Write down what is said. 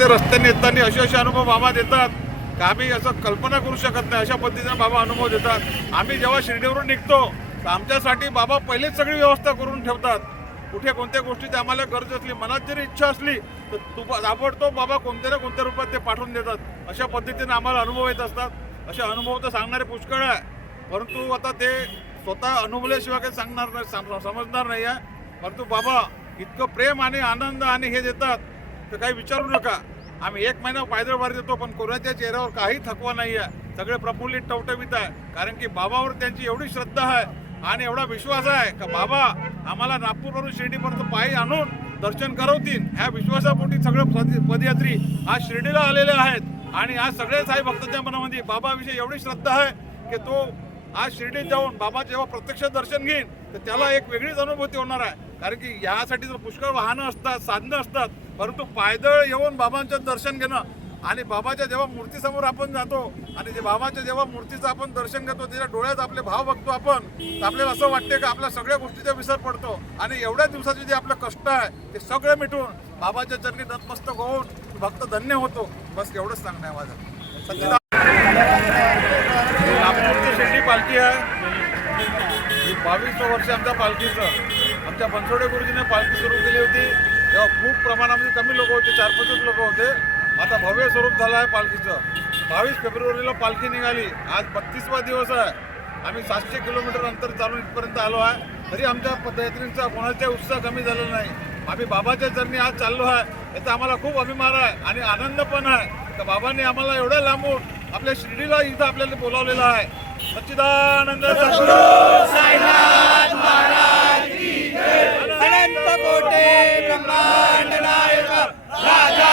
ते रस्त्याने येताना असे अनुभव बाबा देतात की आम्ही असं कल्पना करू शकत नाही. अशा पद्धतीने बाबा अनुभव देतात. आम्ही जेव्हा शिर्डीवरून निघतो तर आमच्यासाठी बाबा पहिलेच सगळी व्यवस्था करून ठेवतात. कुठे कोणत्या गोष्टीची आम्हाला गरज असली, मनात जरी इच्छा असली तर ताबडतोब बाबा कोणत्या ना कोणत्या रूपात ते पाठवून देतात. अशा पद्धतीने आम्हाला अनुभव येत असतात. असे अनुभव तर सांगणारे पुष्कळ आहे, परंतु आता ते स्वतः अनुभवल्याशिवाय काही सांगणार नाही, समजणार नाही आहे. परंतु बाबा इतकं प्रेम आणि आनंद आणि हे देतात तर काही विचारू नका. आम्ही 1 महिना पायदळ वारी देतो, पण कोणाच्या चेहऱ्यावर काही थकवा नाही आहे. सगळे प्रफुल्लित टवटवीत आहे, कारण की बाबावर त्यांची एवढी श्रद्धा आहे आणि एवढा विश्वास आहे का बाबा आम्हाला नागपूरवरून शिर्डीपर्यंत पायी आणून दर्शन करवतील. ह्या विश्वासापोटी सगळे पदयात्री आज शिर्डीला आलेले आहेत आणि आज सगळे साई भक्तांच्या मनामध्ये बाबाविषयी एवढी श्रद्धा आहे की तो आज शिर्डीत जाऊन बाबा जेव्हा प्रत्यक्ष दर्शन घेईन तर त्याला एक वेगळीच अनुभूती होणार आहे. कारण की यासाठी तर पुष्कळ वाहनं असतात, साधनं असतात, परंतु पायदळ येऊन बाबांचं दर्शन घेणं आणि बाबाच्या जेव्हा मूर्तीसमोर आपण जातो आणि जे बाबाच्या जेव्हा मूर्तीचं आपण दर्शन घेतो, त्याच्या डोळ्यात आपले भाव बघतो आपण, तर आपल्याला असं वाटते की आपल्या सगळ्या गोष्टीचा विसर पडतो आणि एवढ्या दिवसाचे जे आपलं कष्ट आहे ते सगळे मिटून बाबाच्या चरणी नतमस्तक होऊन भक्त धन्य होतो. बस एवढंच सांगणं आहे माझं. नागपूरची शिर्डी पालखी आहे. 22 वर्ष आमच्या पालखीचं. आमच्या बनसोडे गुरुजीने पालखी सुरू केली होती तेव्हा खूप प्रमाणामध्ये कमी लोक होते, 4-5 लोक होते. आता भव्य स्वरूप झालं आहे पालखीचं. 22 फेब्रुवारीला पालखी निघाली. आज 32वा दिवस आहे. आम्ही 700 किलोमीटर अंतर चालून इथपर्यंत आलो आहे. तरी आमच्या पदयात्रींचा कोणाचा उत्साह कमी झालेला नाही. आम्ही बाबाच्या चरणी आज चाललो आहे याचा आम्हाला खूप अभिमान आहे आणि आनंद पण आहे तर बाबांनी आम्हाला एवढ्या लांबून आपल्या शिर्डीला इथं आपल्याला बोलावलेलं आहे. सच्चिदानंद सद्गुरू साईनाथ महाराज की जय. अनंत कोटी ब्रह्मांड नायक राजा